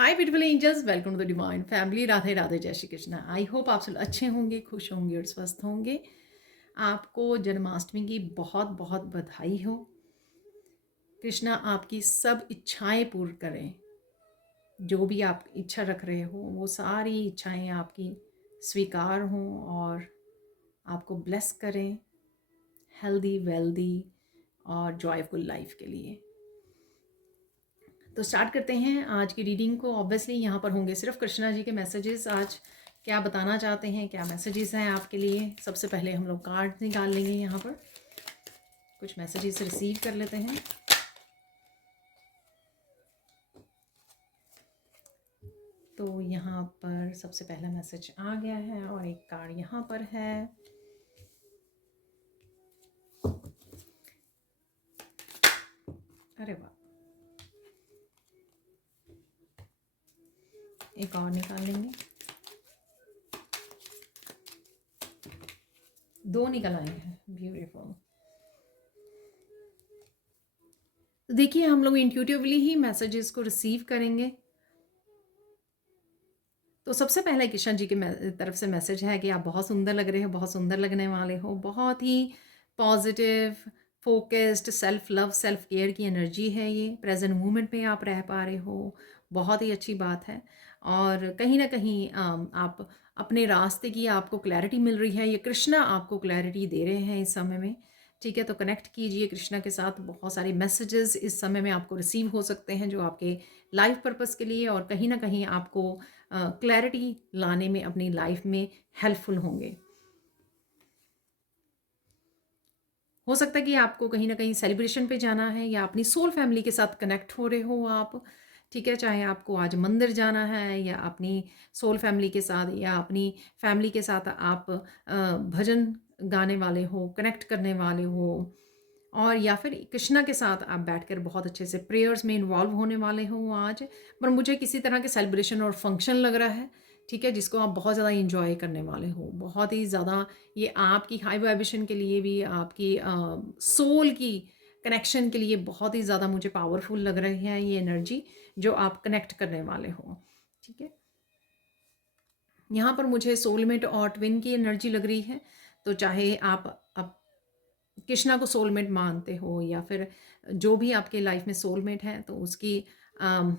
Hi beautiful angels, welcome to the divine family. Radhe Radhe, जय Shri Krishna. I hope आप सब अच्छे होंगे, खुश होंगे और स्वस्थ होंगे। आपको जन्माष्टमी की बहुत बहुत बधाई हो। कृष्णा आपकी सब इच्छाएं पूर्ण करें। जो भी आप इच्छा रख रहे हो वो सारी इच्छाएं आपकी स्वीकार हों और आपको ब्लेस करें हेल्दी वेल्दी और जॉयफुल लाइफ के लिए। तो स्टार्ट करते हैं आज की रीडिंग को। ऑब्वियसली यहाँ पर होंगे सिर्फ कृष्णा जी के मैसेजेस। आज क्या बताना चाहते हैं, क्या मैसेजेस हैं आपके लिए। सबसे पहले हम लोग कार्ड निकाल लेंगे, यहाँ पर कुछ मैसेजेस रिसीव कर लेते हैं। तो यहाँ पर सबसे पहला मैसेज आ गया है और एक कार्ड यहाँ पर है। अरे वाह, एक और निकाल लेंगे। दो निकल आए हैं, ब्यूटीफुल। तो देखिए, हम लोग इंट्यूटिवली ही मैसेजेस को रिसीव करेंगे। तो सबसे पहले किशन जी की तरफ से मैसेज है कि आप बहुत सुंदर लग रहे हो, बहुत सुंदर लगने वाले हो। बहुत ही positive, focused, self love, self care की एनर्जी है ये। प्रेजेंट मोमेंट में आप रह पा रहे हो, बहुत ही अच्छी बात है। और कहीं ना कहीं आप अपने रास्ते की आपको क्लैरिटी मिल रही है। ये कृष्णा आपको क्लैरिटी दे रहे हैं इस समय में। ठीक है, तो कनेक्ट कीजिए कृष्णा के साथ। बहुत सारे मैसेजेस इस समय में आपको रिसीव हो सकते हैं जो आपके लाइफ पर्पस के लिए और कहीं ना कहीं आपको क्लैरिटी लाने में अपनी लाइफ में हेल्पफुल होंगे। हो सकता है कि आपको कहीं ना कहीं सेलिब्रेशन पे जाना है या अपनी सोल फैमिली के साथ कनेक्ट हो रहे हो आप। ठीक है, चाहे आपको आज मंदिर जाना है या अपनी सोल फैमिली के साथ या अपनी फैमिली के साथ आप भजन गाने वाले हो, कनेक्ट करने वाले हो, और या फिर कृष्णा के साथ आप बैठकर बहुत अच्छे से प्रेयर्स में इन्वॉल्व होने वाले हो आज। पर मुझे किसी तरह के सेलिब्रेशन और फंक्शन लग रहा है, ठीक है, जिसको आप बहुत ज़्यादा इंजॉय करने वाले हो। बहुत ही ज़्यादा ये आपकी हाई वाइब्रेशन के लिए भी, आपकी सोल की कनेक्शन के लिए बहुत ही ज़्यादा मुझे पावरफुल लग रही है ये एनर्जी जो आप कनेक्ट करने वाले हो। ठीक है, यहाँ पर मुझे सोलमेट और ट्विन की एनर्जी लग रही है। तो चाहे आप कृष्णा को सोलमेट मानते हो या फिर जो भी आपके लाइफ में सोलमेट है, तो उसकी अम,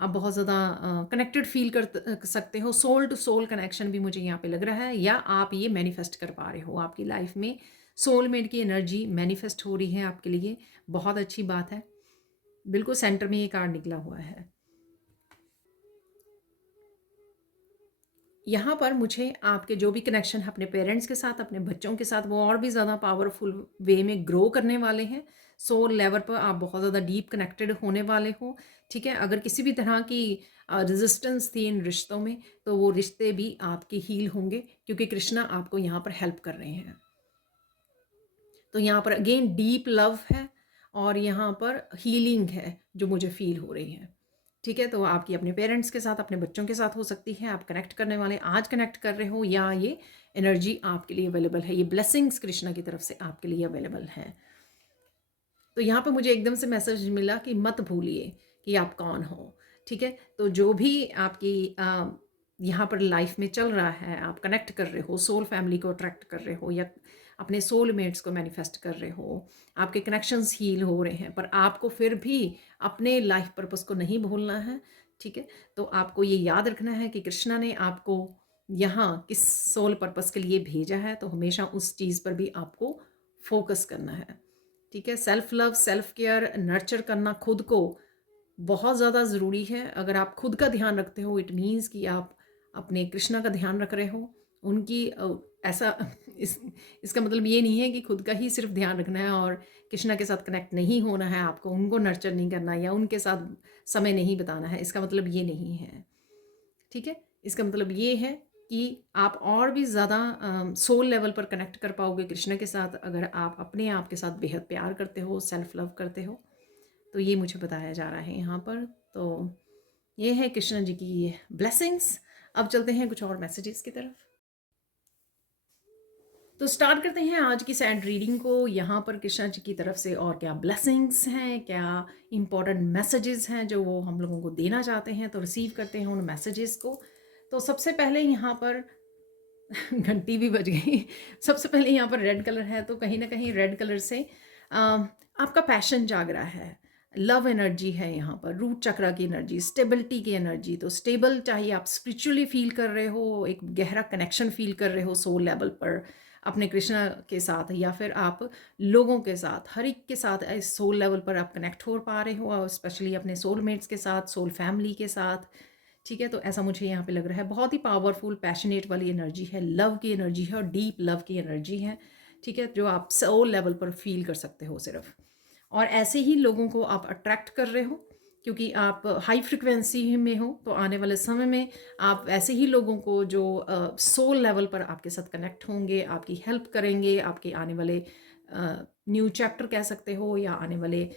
आप बहुत ज़्यादा कनेक्टेड फील कर सकते हो। सोल टू सोल कनेक्शन भी मुझे यहाँ पे लग रहा है, या आप ये मैनिफेस्ट कर पा रहे हो। आपकी लाइफ में सोलमेट की एनर्जी मैनिफेस्ट हो रही है आपके लिए। बहुत अच्छी बात है। बिल्कुल सेंटर में ये कार्ड निकला हुआ है। यहाँ पर मुझे आपके जो भी कनेक्शन है अपने पेरेंट्स के साथ, अपने बच्चों के साथ, वो और भी ज़्यादा पावरफुल वे में ग्रो करने वाले हैं। सोल लेवल पर आप बहुत ज़्यादा डीप कनेक्टेड होने वाले हो। ठीक है, अगर किसी भी तरह की रेजिस्टेंस थी इन रिश्तों में, तो वो रिश्ते भी आपके हील होंगे, क्योंकि कृष्णा आपको यहाँ पर हेल्प कर रहे हैं। तो यहाँ पर अगेन डीप लव है और यहाँ पर हीलिंग है जो मुझे फील हो रही है। ठीक है, तो आपकी अपने पेरेंट्स के साथ, अपने बच्चों के साथ हो सकती है। आप कनेक्ट करने वाले आज कनेक्ट कर रहे हो, या ये एनर्जी आपके लिए अवेलेबल है। ये ब्लेसिंग्स कृष्णा की तरफ से आपके लिए अवेलेबल है। तो यहाँ पर मुझे एकदम से मैसेज मिला कि मत भूलिए कि आप कौन हो। ठीक है, तो जो भी आपकी यहाँ पर लाइफ में चल रहा है, आप कनेक्ट कर रहे हो, सोल फैमिली को अट्रैक्ट कर रहे हो या अपने सोलमेट्स को मैनिफेस्ट कर रहे हो, आपके कनेक्शंस हील हो रहे हैं, पर आपको फिर भी अपने लाइफ पर्पस को नहीं भूलना है। ठीक है, तो आपको ये याद रखना है कि कृष्णा ने आपको यहाँ किस सोल पर्पस के लिए भेजा है, तो हमेशा उस चीज़ पर भी आपको फोकस करना है। ठीक है, self love, self care, nurture करना खुद को बहुत ज़्यादा ज़रूरी है। अगर आप खुद का ध्यान रखते हो, इट मीन्स कि आप अपने कृष्णा का ध्यान रख रहे हो। उनकी ऐसा इस इसका मतलब ये नहीं है कि खुद का ही सिर्फ ध्यान रखना है और कृष्णा के साथ कनेक्ट नहीं होना है, आपको उनको नर्चर नहीं करना या उनके साथ समय नहीं बिताना है। इसका मतलब ये नहीं है। ठीक है, इसका मतलब ये है कि आप और भी ज़्यादा सोल लेवल पर कनेक्ट कर पाओगे कृष्णा के साथ, अगर आप अपने आप के साथ बेहद प्यार करते हो, सेल्फ लव करते हो। तो ये मुझे बताया जा रहा है यहाँ पर। तो ये है कृष्ण जी की ब्लेसिंग्स। अब चलते हैं कुछ और मैसेजेस की तरफ। तो स्टार्ट करते हैं आज की सैड रीडिंग को। यहाँ पर कृष्णा जी की तरफ से और क्या ब्लेसिंग्स हैं, क्या इंपॉर्टेंट मैसेजेस हैं जो वो हम लोगों को देना चाहते हैं, तो रिसीव करते हैं उन मैसेजेस को। तो सबसे पहले यहाँ पर घंटी भी बज गई। सबसे पहले यहाँ पर रेड कलर है, तो कहीं ना कहीं रेड कलर से आपका पैशन जाग रहा है, लव एनर्जी है यहाँ पर, रूट चक्रा की एनर्जी, स्टेबिलिटी की एनर्जी। तो स्टेबल चाहिए, आप स्पिरिचुअली फील कर रहे हो, एक गहरा कनेक्शन फील कर रहे हो सोल लेवल पर अपने कृष्णा के साथ, या फिर आप लोगों के साथ, हर एक के साथ इस सोल लेवल पर आप कनेक्ट हो पा रहे हो, और स्पेशली अपने सोलमेट्स के साथ, सोल फैमिली के साथ। ठीक है, तो ऐसा मुझे यहाँ पे लग रहा है। बहुत ही पावरफुल पैशनेट वाली एनर्जी है, लव की एनर्जी है और डीप लव की एनर्जी है। ठीक है, जो आप सोल लेवल पर फील कर सकते हो सिर्फ। और ऐसे ही लोगों को आप अट्रैक्ट कर रहे हो, क्योंकि आप हाई फ्रिक्वेंसी में हो। तो आने वाले समय में आप ऐसे ही लोगों को जो सोल लेवल पर आपके साथ कनेक्ट होंगे, आपकी हेल्प करेंगे, आपके आने वाले न्यू चैप्टर कह सकते हो, या आने वाले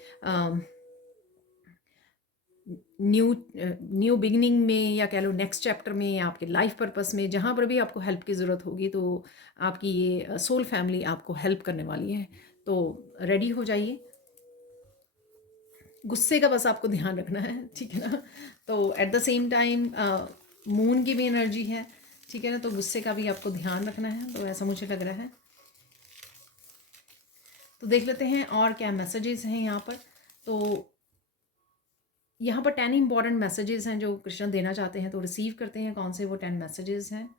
न्यू बिगिनिंग में, या कह लो नेक्स्ट चैप्टर में, या आपके लाइफ पर्पस में, जहाँ पर भी आपको हेल्प की ज़रूरत होगी, तो आपकी ये सोल फैमिली आपको हेल्प करने वाली है। तो रेडी हो जाइए। गुस्से का बस आपको ध्यान रखना है, ठीक है ना। तो at the same time moon की भी एनर्जी है, ठीक है ना, तो गुस्से का भी आपको ध्यान रखना है। तो ऐसा मुझे लग रहा है। तो देख लेते हैं और क्या मैसेजेस हैं यहाँ पर। तो यहाँ पर 10 इंपॉर्टेंट मैसेजेस हैं जो कृष्ण देना चाहते हैं, तो रिसीव करते हैं कौन से वो 10 मैसेजेस हैं।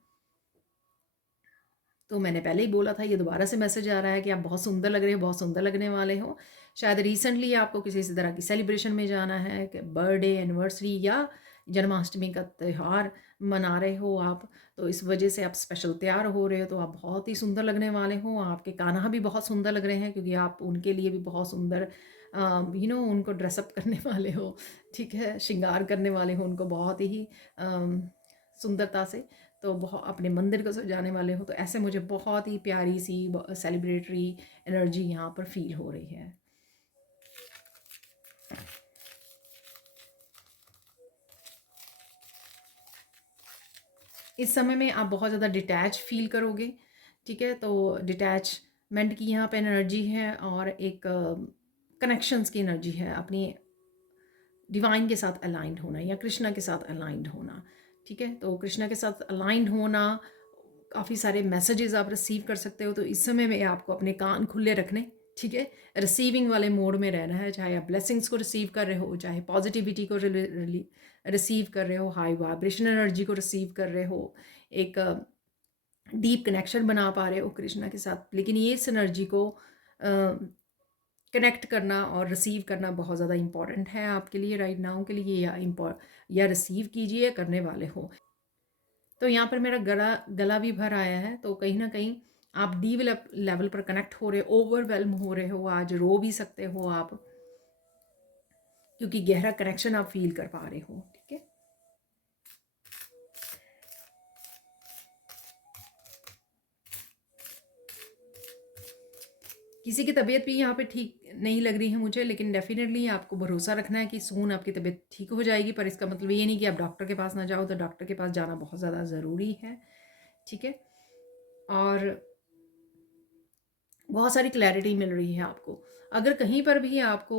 तो मैंने पहले ही बोला था, ये दोबारा से मैसेज आ रहा है कि आप बहुत सुंदर लग रहे हो, बहुत सुंदर लगने वाले हो। शायद रिसेंटली आपको किसी इस तरह की सेलिब्रेशन में जाना है, बर्थडे, एनिवर्सरी या जन्माष्टमी का त्यौहार मना रहे हो आप, तो इस वजह से आप स्पेशल तैयार हो रहे हो, तो आप बहुत ही सुंदर लगने वाले हो। आपके कान्हा भी बहुत सुंदर लग रहे हैं, क्योंकि आप उनके लिए भी बहुत सुंदर उनको ड्रेसअप करने वाले हो, ठीक है, श्रृंगार करने वाले हो उनको बहुत ही सुंदरता से। तो बहुत अपने मंदिर को सजाने वाले हो। तो ऐसे मुझे बहुत ही प्यारी सी सेलिब्रेटरी एनर्जी यहाँ पर फील हो रही है। इस समय में आप बहुत ज़्यादा डिटैच फील करोगे, ठीक है। तो डिटैचमेंट की यहाँ पे एनर्जी है, और एक कनेक्शंस की एनर्जी है, अपनी डिवाइन के साथ अलाइंड होना या कृष्णा के साथ अलाइंड होना, ठीक है। तो कृष्णा के साथ अलाइंड होना, काफ़ी सारे मैसेजेस आप रिसीव कर सकते हो। तो इस समय में आपको अपने कान खुले रखने, ठीक है, रिसीविंग वाले मोड में रहना है। चाहे आप ब्लेसिंग्स को रिसीव कर रहे हो, चाहे पॉजिटिविटी को रिसीव कर रहे हो, हाई वाइब्रेशन एनर्जी को रिसीव कर रहे हो, एक डीप कनेक्शन बना पा रहे हो कृष्णा के साथ। लेकिन ये इस एनर्जी को कनेक्ट करना और रिसीव करना बहुत ज़्यादा इंपॉर्टेंट है आपके लिए राइट नाउ के लिए, या रिसीव कीजिए करने वाले हो। तो यहाँ पर मेरा गला भी भर आया है, तो कहीं ना कहीं आप डी लेवल पर कनेक्ट हो रहे हो, ओवरवेलम हो रहे हो, आज रो भी सकते हो आप, क्योंकि गहरा कनेक्शन आप फील कर पा रहे हो, ठीक है। किसी की तबीयत भी यहाँ पे ठीक नहीं लग रही है मुझे, लेकिन डेफिनेटली आपको भरोसा रखना है कि सून आपकी तबीयत ठीक हो जाएगी। पर इसका मतलब ये नहीं कि आप डॉक्टर के पास ना जाओ, तो डॉक्टर के पास जाना बहुत ज़्यादा ज़रूरी है, ठीक है। और बहुत सारी क्लैरिटी मिल रही है आपको। अगर कहीं पर भी आपको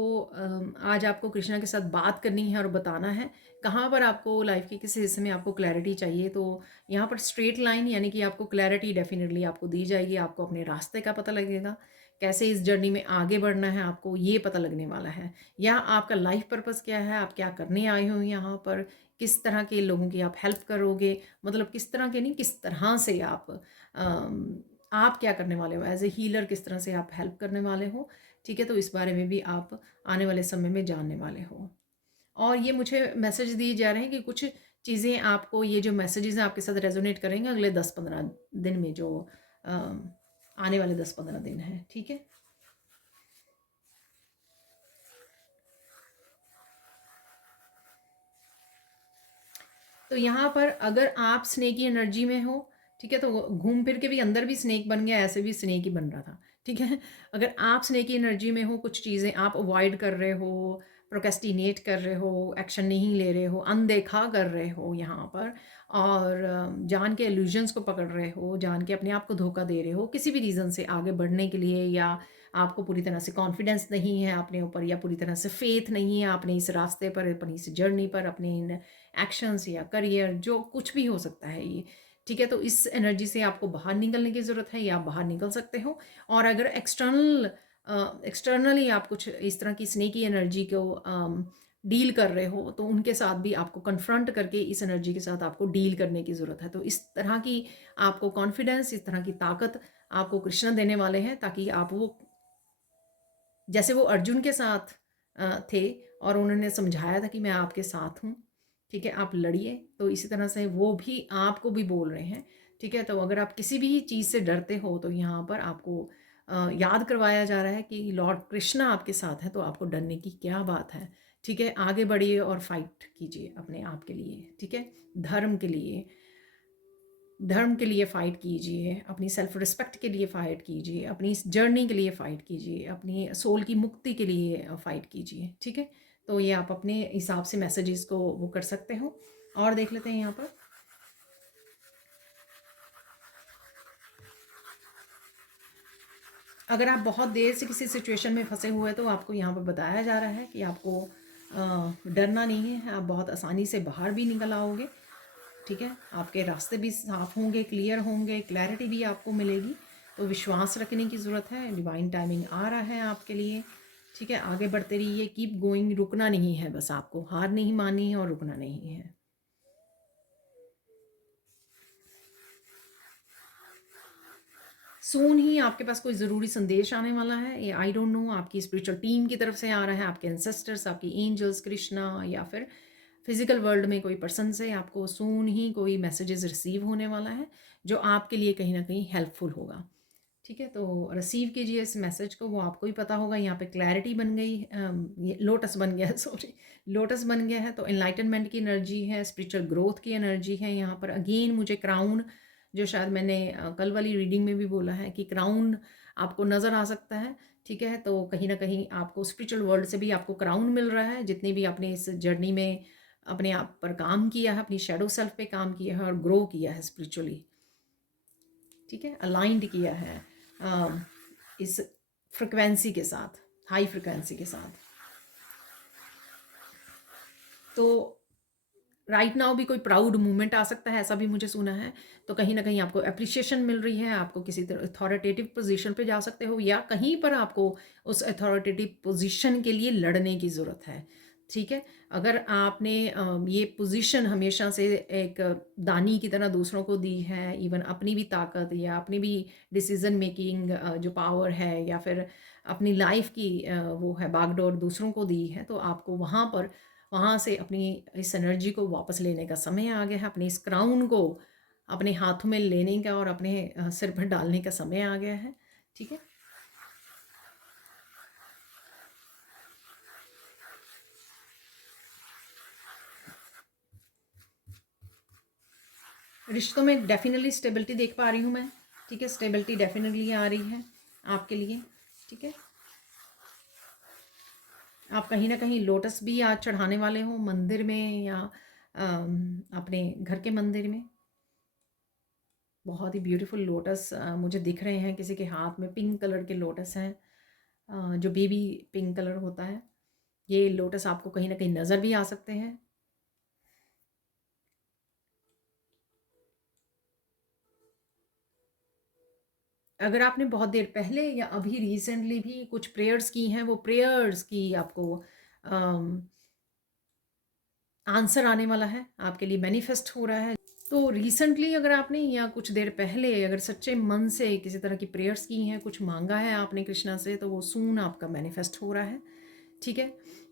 आज आपको कृष्णा के साथ बात करनी है और बताना है, कहाँ पर आपको लाइफ के किस हिस्से में आपको क्लैरिटी चाहिए, तो यहाँ पर स्ट्रेट लाइन यानी कि आपको क्लैरिटी डेफिनेटली आपको दी जाएगी। आपको अपने रास्ते का पता लगेगा, कैसे इस जर्नी में आगे बढ़ना है आपको ये पता लगने वाला है, या आपका लाइफ पर्पस क्या है, आप क्या करने आए हो यहाँ पर, किस तरह के लोगों की आप हेल्प करोगे, मतलब किस तरह के नहीं, किस तरह से आप क्या करने वाले हो एज ए हीलर, किस तरह से आप हेल्प करने वाले हो, ठीक है। तो इस बारे में भी आप आने वाले समय में जानने वाले हो। और ये मुझे मैसेज दिए जा रहे हैं कि कुछ चीज़ें आपको, ये जो मैसेजेस हैं आपके साथ रेजोनेट करेंगे अगले 10-15 दिन में, जो आने वाले 10-15 दिन हैं, ठीक है। तो यहाँ पर अगर आप स्नेक की एनर्जी में हो, ठीक है, तो घूम फिर के भी अंदर भी स्नेक बन गया, ऐसे भी स्नेक ही बन रहा था, ठीक है। अगर आप स्नेक की एनर्जी में हो, कुछ चीज़ें आप अवॉइड कर रहे हो, प्रोक्रेस्टिनेट कर रहे हो, एक्शन नहीं ले रहे हो, अनदेखा कर रहे हो यहाँ पर, और जान के इल्यूजन्स को पकड़ रहे हो, जान के अपने आप को धोखा दे रहे हो किसी भी रीज़न से आगे बढ़ने के लिए, या आपको पूरी तरह से कॉन्फिडेंस नहीं है अपने ऊपर, या पूरी तरह से फेथ नहीं है अपने इस रास्ते पर, अपनी इस जर्नी पर, अपने इन एक्शंस या करियर, जो कुछ भी हो सकता है ये, ठीक है। तो इस एनर्जी से आपको बाहर निकलने की ज़रूरत है, या आप बाहर निकल सकते हो। और अगर एक्सटर्नली आप कुछ इस तरह की स्नेकी एनर्जी को डील कर रहे हो, तो उनके साथ भी आपको कन्फ्रंट करके इस एनर्जी के साथ आपको डील करने की ज़रूरत है। तो इस तरह की आपको कॉन्फिडेंस, इस तरह की ताकत आपको कृष्ण देने वाले हैं, ताकि आप वो, जैसे वो अर्जुन के साथ थे और उन्होंने समझाया था कि मैं आपके साथ हूँ, ठीक है, आप लड़िए, तो इसी तरह से वो भी आपको भी बोल रहे हैं, ठीक है। तो अगर आप किसी भी चीज़ से डरते हो, तो यहाँ पर आपको याद करवाया जा रहा है कि लॉर्ड कृष्णा आपके साथ है, तो आपको डरने की क्या बात है, ठीक है। आगे बढ़िए और फाइट कीजिए अपने आप के लिए, ठीक है, धर्म के लिए, धर्म के लिए फ़ाइट कीजिए, अपनी सेल्फ रिस्पेक्ट के लिए फ़ाइट कीजिए, अपनी इस जर्नी के लिए फ़ाइट कीजिए, अपनी सोल की मुक्ति के लिए फ़ाइट कीजिए, ठीक है। तो ये आप अपने हिसाब से मैसेजेस को वो कर सकते हो। और देख लेते हैं यहाँ पर, अगर आप बहुत देर से किसी सिचुएशन में फंसे हुए हैं, तो आपको यहाँ पर बताया जा रहा है कि आपको डरना नहीं है, आप बहुत आसानी से बाहर भी निकल आओगे, ठीक है। आपके रास्ते भी साफ होंगे, क्लियर होंगे, क्लैरिटी भी आपको मिलेगी। तो विश्वास रखने की ज़रूरत है, डिवाइन टाइमिंग आ रहा है आपके लिए, ठीक है। आगे बढ़ते रहिए, कीप गोइंग, रुकना नहीं है, बस आपको हार नहीं माननी है और रुकना नहीं है। सून ही आपके पास कोई ज़रूरी संदेश आने वाला है, ये आई डोंट नो आपकी स्पिरिचुअल टीम की तरफ से आ रहा है, आपके एंसेस्टर्स, आपकी एंजल्स, कृष्णा, या फिर फिजिकल वर्ल्ड में कोई पर्सन से आपको सून ही कोई मैसेजेस रिसीव होने वाला है, जो आपके लिए कहीं ना कहीं हेल्पफुल होगा, ठीक है। तो रिसीव कीजिए इस मैसेज को, वो आपको ही पता होगा। यहाँ पे क्लैरिटी बन गई, ये लोटस बन गया है, सॉरी, लोटस बन गया है, तो एनलाइटनमेंट की एनर्जी है, स्पिरिचुअल ग्रोथ की एनर्जी है। यहाँ पर अगेन मुझे क्राउन, जो शायद मैंने कल वाली रीडिंग में भी बोला है कि क्राउन आपको नज़र आ सकता है, ठीक है। तो कहीं ना कहीं आपको स्पिरिचुअल वर्ल्ड से भी आपको क्राउन मिल रहा है, जितने भी आपने इस जर्नी में अपने आप पर काम किया है, अपनी शेडो सेल्फ पे काम किया है और ग्रो किया है स्पिरिचुअली, ठीक है, अलाइंड किया है इस फ्रिक्वेंसी के साथ, हाई फ्रिक्वेंसी के साथ। तो राइट नाउ भी कोई प्राउड मूवमेंट आ सकता है, ऐसा भी मुझे सुना है। तो कहीं ना कहीं आपको अप्रिशिएशन मिल रही है, आपको किसी तरह अथॉरिटेटिव पोजीशन पे जा सकते हो, या कहीं पर आपको उस अथॉरिटेटिव पोजीशन के लिए लड़ने की ज़रूरत है, ठीक है। अगर आपने ये पोजीशन हमेशा से एक दानी की तरह दूसरों को दी है, इवन अपनी भी ताकत या अपनी भी डिसीजन मेकिंग जो पावर है, या फिर अपनी लाइफ की वो है बागडोर दूसरों को दी है, तो आपको वहाँ से अपनी इस एनर्जी को वापस लेने का समय आ गया है, अपनी इस क्राउन को अपने हाथों में लेने का और अपने सिर पर डालने का समय आ गया है, ठीक है। रिश्तों में डेफिनेटली स्टेबिलिटी देख पा रही हूँ मैं, ठीक है, स्टेबिलिटी डेफिनेटली आ रही है आपके लिए, ठीक है। आप कहीं ना कहीं लोटस भी आज चढ़ाने वाले हो मंदिर में, या अपने घर के मंदिर में। बहुत ही ब्यूटीफुल लोटस मुझे दिख रहे हैं, किसी के हाथ में पिंक कलर के लोटस हैं, जो बेबी पिंक कलर होता है, ये लोटस आपको कहीं ना कहीं नज़र भी आ सकते हैं। अगर आपने बहुत देर पहले या अभी रिसेंटली भी कुछ प्रेयर्स की हैं, वो प्रेयर्स की आपको आंसर आने वाला है, आपके लिए मैनिफेस्ट हो रहा है। तो रिसेंटली अगर आपने या कुछ देर पहले अगर सच्चे मन से किसी तरह की प्रेयर्स की हैं, कुछ मांगा है आपने कृष्णा से, तो वो सून आपका मैनिफेस्ट हो रहा है, ठीक है।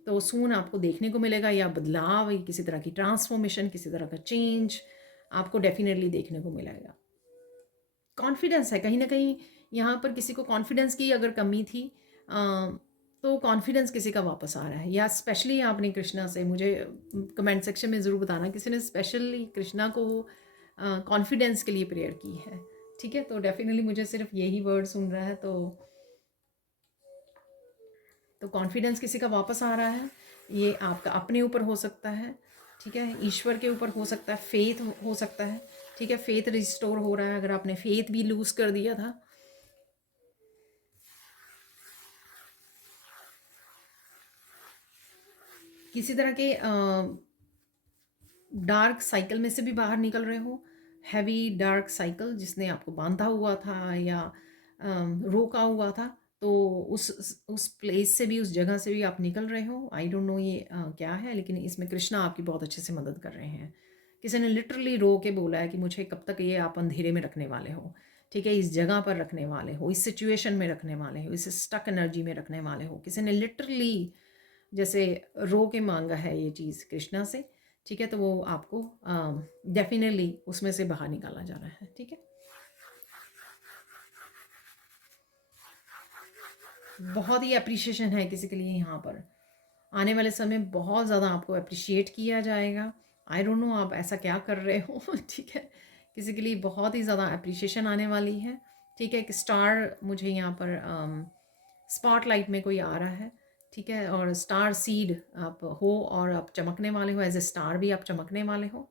तो सून आपको देखने को मिलेगा, या बदलाव, या किसी तरह की ट्रांसफॉर्मेशन, किसी तरह का चेंज आपको डेफिनेटली देखने को मिलेगा। कॉन्फिडेंस है कहीं ना कहीं, यहाँ पर किसी को कॉन्फिडेंस की अगर कमी थी, तो कॉन्फिडेंस किसी का वापस आ रहा है। या स्पेशली आपने कृष्णा से, मुझे कमेंट सेक्शन में ज़रूर बताना किसी ने स्पेशली कृष्णा को कॉन्फिडेंस के लिए प्रेयर की है, ठीक है। तो डेफिनेटली मुझे सिर्फ यही वर्ड सुन रहा है, तो कॉन्फिडेंस किसी का वापस आ रहा है। ये आपका अपने ऊपर हो सकता है, ठीक है, ईश्वर के ऊपर हो सकता है, फेथ हो सकता है, ठीक है, फेथ रिस्टोर हो रहा है अगर आपने फेथ भी लूज़ कर दिया था। किसी तरह के डार्क साइकिल में से भी बाहर निकल रहे हो, हैवी डार्क साइकिल जिसने आपको बांधा हुआ था या रोका हुआ था, तो उस प्लेस से भी, उस जगह से भी आप निकल रहे हो। आई डोंट नो ये क्या है, लेकिन इसमें कृष्णा आपकी बहुत अच्छे से मदद कर रहे हैं। किसी ने लिटरली रो के बोला है कि मुझे कब तक ये आप अंधेरे में रखने वाले हो, ठीक है, इस जगह पर रखने वाले हो, इस सिचुएशन में रखने वाले हो, इस स्टक एनर्जी में रखने वाले हो। किसी ने लिटरली जैसे रो के मांगा है ये चीज़ कृष्णा से, ठीक है, तो वो आपको डेफिनेटली उसमें से बाहर निकाला जा रहा है, ठीक है। बहुत ही अप्रिशिएशन है किसी के लिए यहाँ पर, आने वाले समय में बहुत ज़्यादा आपको अप्रिशिएट किया जाएगा। आई डोंट नो आप ऐसा क्या कर रहे हो ठीक है, किसी के लिए बहुत ही ज़्यादा अप्रिशिएशन आने वाली है, ठीक है। एक स्टार मुझे यहाँ पर स्पॉटलाइट में कोई आ रहा है, ठीक है, और स्टार सीड आप हो और आप चमकने वाले हो, एज ए स्टार भी आप चमकने वाले हो।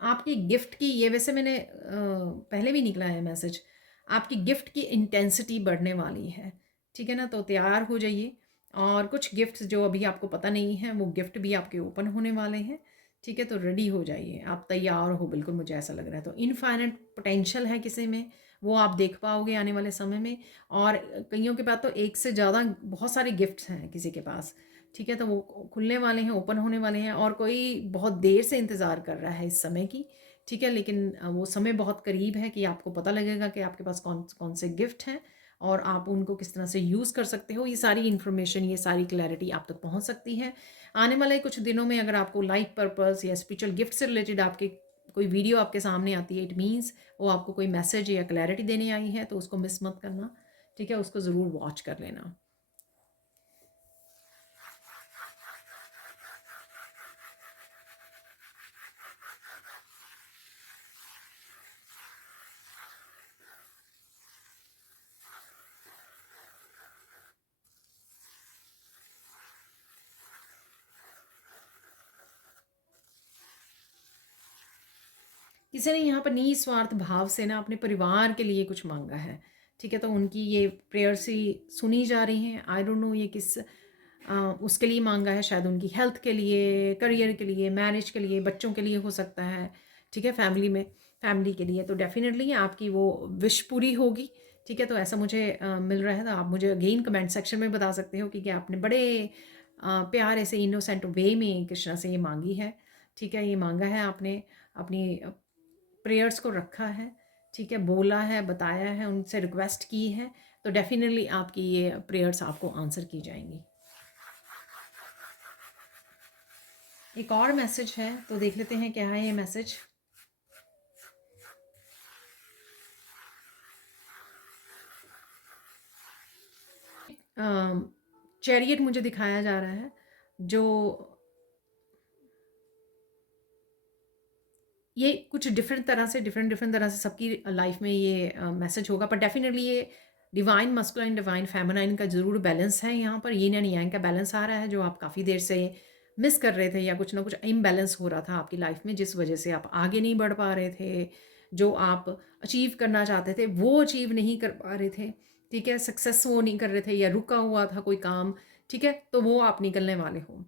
आपकी गिफ्ट की ये वैसे मैंने पहले भी निकला है मैसेज, आपकी गिफ्ट की इंटेंसिटी बढ़ने वाली है, ठीक है ना, तो तैयार हो जाइए। और कुछ गिफ्ट्स जो अभी आपको पता नहीं है वो गिफ्ट भी आपके ओपन होने वाले हैं, ठीक है, तो रेडी हो जाइए, आप तैयार हो बिल्कुल, मुझे ऐसा लग रहा है। तो इनफाइनाइट पोटेंशियल है किसी में, वो आप देख पाओगे आने वाले समय में। और कईयों के पास तो एक से ज़्यादा बहुत सारे गिफ्ट्स हैं किसी के पास, ठीक है, तो वो खुलने वाले हैं, ओपन होने वाले हैं। और कोई बहुत देर से इंतज़ार कर रहा है इस समय की, ठीक है, लेकिन वो समय बहुत करीब है कि आपको पता लगेगा कि आपके पास कौन कौन से गिफ्ट हैं और आप उनको किस तरह से यूज़ कर सकते हो। ये सारी इन्फॉर्मेशन, ये सारी क्लैरिटी आप तक पहुंच सकती है आने वाले कुछ दिनों में। अगर आपको लाइफ पर्पस या स्पिरिचुअल गिफ्ट से रिलेटेड आपके कोई वीडियो आपके सामने आती है, इट मीन्स वो आपको कोई मैसेज या क्लैरिटी देने आई है, तो उसको मिस मत करना, ठीक है, उसको ज़रूर वॉच कर लेना। किसी ने यहाँ पर निस्वार्थ भाव से ना अपने परिवार के लिए कुछ मांगा है, ठीक है, तो उनकी ये प्रेयर्स ही सुनी जा रही हैं। आई डोंट नो ये किस उसके लिए मांगा है, शायद उनकी हेल्थ के लिए, करियर के लिए, मैरिज के लिए, बच्चों के लिए हो सकता है, ठीक है, फैमिली में, फैमिली के लिए। तो डेफिनेटली आपकी वो विश पूरी होगी, ठीक है, तो ऐसा मुझे मिल रहा है। तो आप मुझे अगेन कमेंट सेक्शन में बता सकते हो कि क्या आपने बड़े प्यार ऐसे इनोसेंट वे में कृष्णा से ये मांगी है, ठीक है, ये मांगा है आपने, अपनी प्रेयर्स को रखा है, ठीक है, बोला है, बताया है, उनसे रिक्वेस्ट की है, तो डेफिनेटली आपकी ये प्रेयर्स आपको आंसर की जाएंगी। एक और मैसेज है, तो देख लेते हैं क्या है ये मैसेज। चैरियट मुझे दिखाया जा रहा है, जो ये कुछ डिफरेंट तरह से सबकी लाइफ में ये मैसेज होगा, पर डेफिनेटली ये डिवाइन मस्कुलाइन, डिवाइन फेमिनाइन का ज़रूर बैलेंस है यहाँ पर, यिन एंड यांग का बैलेंस आ रहा है, जो आप काफ़ी देर से मिस कर रहे थे या कुछ ना कुछ इम्बैलेंस हो रहा था आपकी लाइफ में, जिस वजह से आप आगे नहीं बढ़ पा रहे थे। जो आप अचीव करना चाहते थे वो अचीव नहीं कर पा रहे थे, ठीक है, सक्सेस वो नहीं कर रहे थे या रुका हुआ था कोई काम, ठीक है, तो वो आप निकलने वाले हो।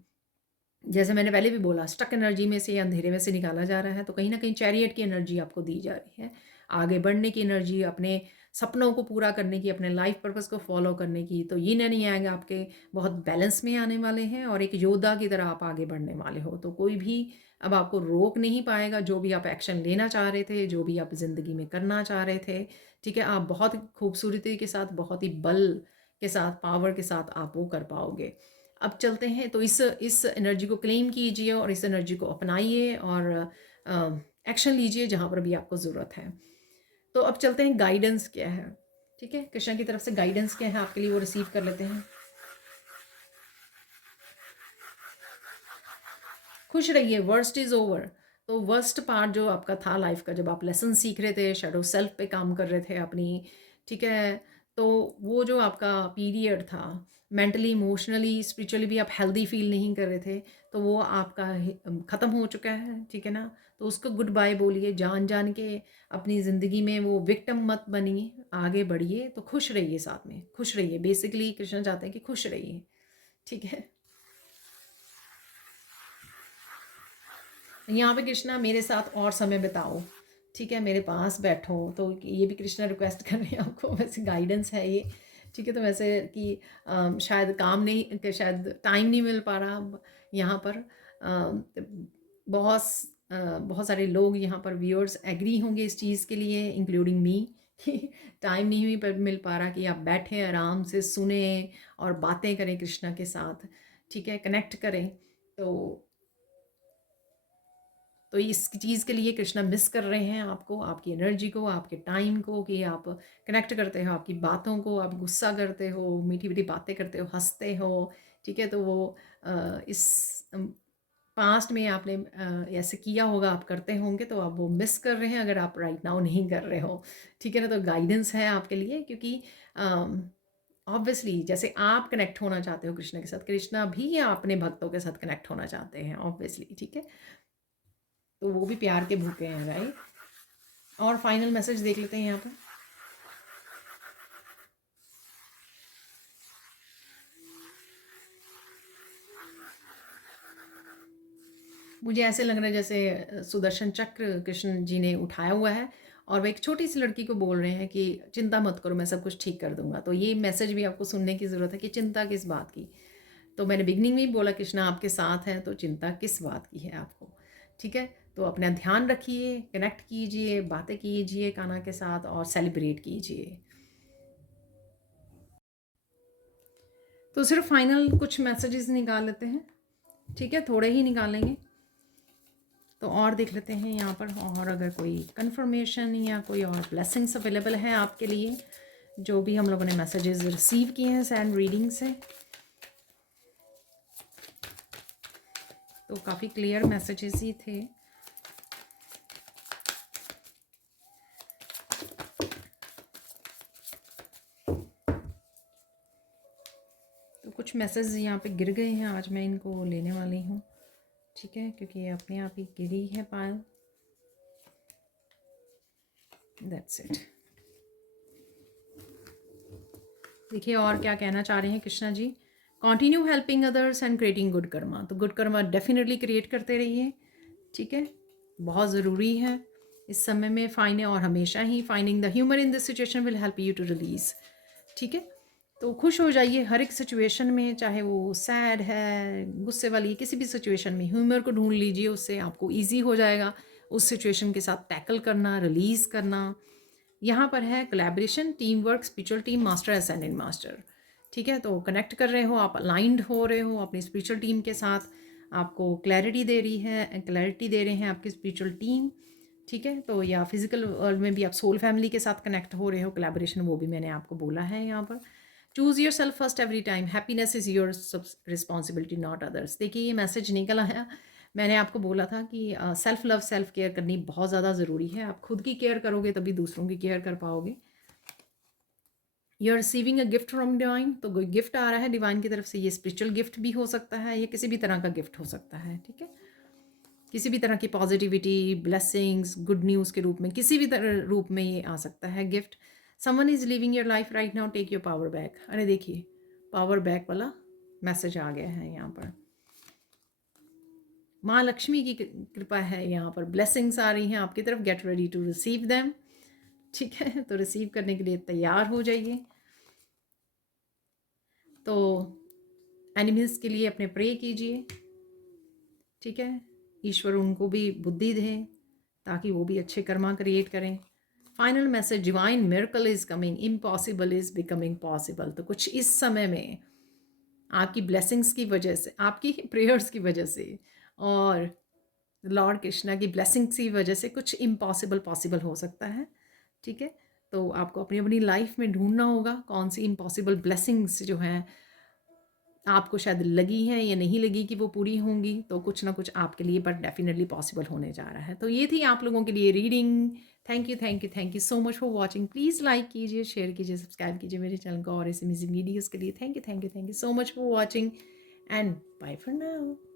जैसे मैंने पहले भी बोला, स्टक एनर्जी में से या अंधेरे में से निकाला जा रहा है, तो कहीं ना कहीं चैरियट की एनर्जी आपको दी जा रही है, आगे बढ़ने की एनर्जी, अपने सपनों को पूरा करने की, अपने लाइफ पर्पस को फॉलो करने की। तो ये नहीं आएगा, आपके बहुत बैलेंस में आने वाले हैं और एक योद्धा की तरह आप आगे बढ़ने वाले हो। तो कोई भी अब आपको रोक नहीं पाएगा, जो भी आप एक्शन लेना चाह रहे थे, जो भी आप ज़िंदगी में करना चाह रहे थे, ठीक है, आप बहुत खूबसूरती के साथ, बहुत ही बल के साथ, पावर के साथ आप वो कर पाओगे। अब चलते हैं, तो इस एनर्जी को क्लेम कीजिए और इस एनर्जी को अपनाइए और एक्शन लीजिए जहाँ पर भी आपको ज़रूरत है। तो अब चलते हैं गाइडेंस क्या है, ठीक है, कृष्णा की तरफ से गाइडेंस क्या है आपके लिए, वो रिसीव कर लेते हैं। खुश रहिए, वर्स्ट इज़ ओवर। तो वर्स्ट पार्ट जो आपका था लाइफ का, जब आप लेसन सीख रहे थे, शैडो सेल्फ पे काम कर रहे थे अपनी, ठीक है, तो वो जो आपका पीरियड था, मेंटली इमोशनली स्पिरिचुअली भी आप हेल्दी फील नहीं कर रहे थे, तो वो आपका ख़त्म हो चुका है, ठीक है ना। तो उसको गुड बाय बोलिए, जान जान के अपनी ज़िंदगी में वो विक्टिम मत बनिए, आगे बढ़िए। तो खुश रहिए, साथ में खुश रहिए, बेसिकली कृष्ण चाहते हैं कि खुश रहिए, ठीक है। यहाँ पे कृष्णा मेरे साथ और समय बिताओ, ठीक है, मेरे पास बैठो। तो ये भी कृष्णा रिक्वेस्ट कर रहे हैं आपको, वैसे गाइडेंस है ये, ठीक है। तो वैसे कि शायद काम नहीं, कि शायद टाइम नहीं मिल पा रहा यहाँ पर। बहुत बहुत सारे लोग यहाँ पर व्यूअर्स एग्री होंगे इस चीज़ के लिए, इंक्लूडिंग मी, कि टाइम नहीं हुई पर मिल पा रहा कि आप बैठें आराम से सुने और बातें करें कृष्णा के साथ, ठीक है, कनेक्ट करें। तो इस चीज़ के लिए कृष्णा मिस कर रहे हैं आपको, आपकी एनर्जी को, आपके टाइम को, कि आप कनेक्ट करते हो, आपकी बातों को, आप गुस्सा करते हो, मीठी मीठी बातें करते हो, हंसते हो, ठीक है। तो वो इस पास्ट में आपने ऐसे किया होगा, आप करते होंगे, तो आप वो मिस कर रहे हैं अगर आप राइट नाउ नहीं कर रहे हो, ठीक है ना। तो गाइडेंस है आपके लिए, क्योंकि ऑब्वियसली जैसे आप कनेक्ट होना चाहते हो कृष्णा के साथ, कृष्णा भी अपने भक्तों के साथ कनेक्ट होना चाहते हैं ऑब्वियसली, ठीक है। तो वो भी प्यार के भूखे हैं, राइट। और फाइनल मैसेज देख लेते हैं यहाँ पर। मुझे ऐसे लग रहा है जैसे सुदर्शन चक्र कृष्ण जी ने उठाया हुआ है, और वो एक छोटी सी लड़की को बोल रहे हैं कि चिंता मत करो, मैं सब कुछ ठीक कर दूंगा। तो ये मैसेज भी आपको सुनने की ज़रूरत है कि चिंता किस बात की। तो मैंने बिगनिंग में ही बोला कृष्णा आपके साथ है, तो चिंता किस बात की है आपको, ठीक है। तो अपना ध्यान रखिए, कनेक्ट कीजिए, बातें कीजिए कान्हा के साथ, और सेलिब्रेट कीजिए। तो सिर्फ फाइनल कुछ मैसेजेस निकाल लेते हैं, ठीक है, थोड़े ही निकालेंगे। तो और देख लेते हैं यहाँ पर, और अगर कोई कंफर्मेशन या कोई और ब्लेसिंग्स अवेलेबल है आपके लिए, जो भी हम लोगों ने मैसेजेस रिसीव किए हैं सैंड रीडिंग से। तो काफ़ी क्लियर मैसेजेस ही थे। तो कुछ मैसेज यहाँ पे गिर गए हैं, आज मैं इनको लेने वाली हूँ, ठीक है, क्योंकि ये अपने आप ही गिरी है पायल। That's it. देखिए और क्या कहना चाह रहे हैं Krishna ji. Continue helping others and creating good karma. तो गुड कर्मा डेफिनेटली क्रिएट करते रहिए, ठीक है, बहुत ज़रूरी है इस समय में। फाइंड, और हमेशा ही finding the humour in this situation will help you to release, ठीक है। तो खुश हो जाइए हर एक सिचुएशन में, चाहे वो सैड है, गुस्से वाली, किसी भी सिचुएशन में ह्यूमर को ढूंढ लीजिए, उससे आपको ईजी हो जाएगा उस सिचुएशन के साथ टैकल करना, रिलीज़ करना। यहाँ पर है collaboration, team work, spiritual team, master ascendant master, ठीक है। तो कनेक्ट कर रहे हो आप, अलाइंड हो रहे हो अपनी स्पिरिचुअल टीम के साथ, आपको क्लैरिटी दे रही है, क्लैरिटी दे रहे हैं आपकी स्पिरिचुअल टीम, ठीक है। तो या फिजिकल वर्ल्ड में भी आप सोल फैमिली के साथ कनेक्ट हो रहे हो, कोलैबोरेशन वो भी मैंने आपको बोला है यहाँ पर। Choose your self first every time, happiness is your responsibility not others. देखिए ये मैसेज निकल आया, मैंने आपको बोला था कि सेल्फ लव, सेल्फ केयर करनी बहुत ज़्यादा ज़रूरी है। आप खुद की केयर करोगे तभी दूसरों की केयर कर पाओगे। You are receiving a gift from divine, तो कोई गिफ्ट आ रहा है डिवाइन की तरफ से, ये स्पिरिचुअल गिफ्ट भी हो सकता है, ये किसी भी तरह का गिफ्ट हो सकता है, ठीक है। किसी भी तरह की पॉजिटिविटी, ब्लेसिंग्स, गुड न्यूज़ के रूप में, किसी भी तरह रूप में ये आ सकता है gift. Someone is living your life right now, take your power back. अरे देखिए पावर बैक वाला मैसेज आ गया है यहाँ पर। माँ लक्ष्मी की कृपा है यहाँ पर, ब्लेसिंग्स आ रही हैं आपकी तरफ, get ready to receive them, ठीक है। तो रिसीव करने के लिए तैयार हो जाइए। तो एनिमल्स के लिए अपने प्रे कीजिए, ठीक है, ईश्वर उनको भी बुद्धि दें ताकि वो भी अच्छे कर्मा क्रिएट करें। Final message, divine miracle is coming, impossible is becoming possible. तो कुछ इस समय में आपकी ब्लेसिंग्स की वजह से, आपकी प्रेयर्स की वजह से, और लॉर्ड कृष्णा की ब्लेसिंग्स की वजह से कुछ इम्पॉसिबल पॉसिबल हो सकता है, ठीक है? तो आपको अपनी अपनी लाइफ में ढूंढना होगा कौन सी इम्पॉसिबल ब्लेसिंग्स जो हैं आपको शायद लगी हैं या नहीं लगी कि वो पूरी होंगी, तो कुछ ना कुछ आपके लिए बट डेफिनेटली पॉसिबल होने जा रहा है। तो ये थी आप लोगों के लिए reading. Thank you so much for watching. Please like कीजिए, शेयर कीजिए, सब्सक्राइब कीजिए मेरे चैनल को और ऐसे अमेजिंग वीडियोज़ के लिए। Thank you so much for watching and bye for now.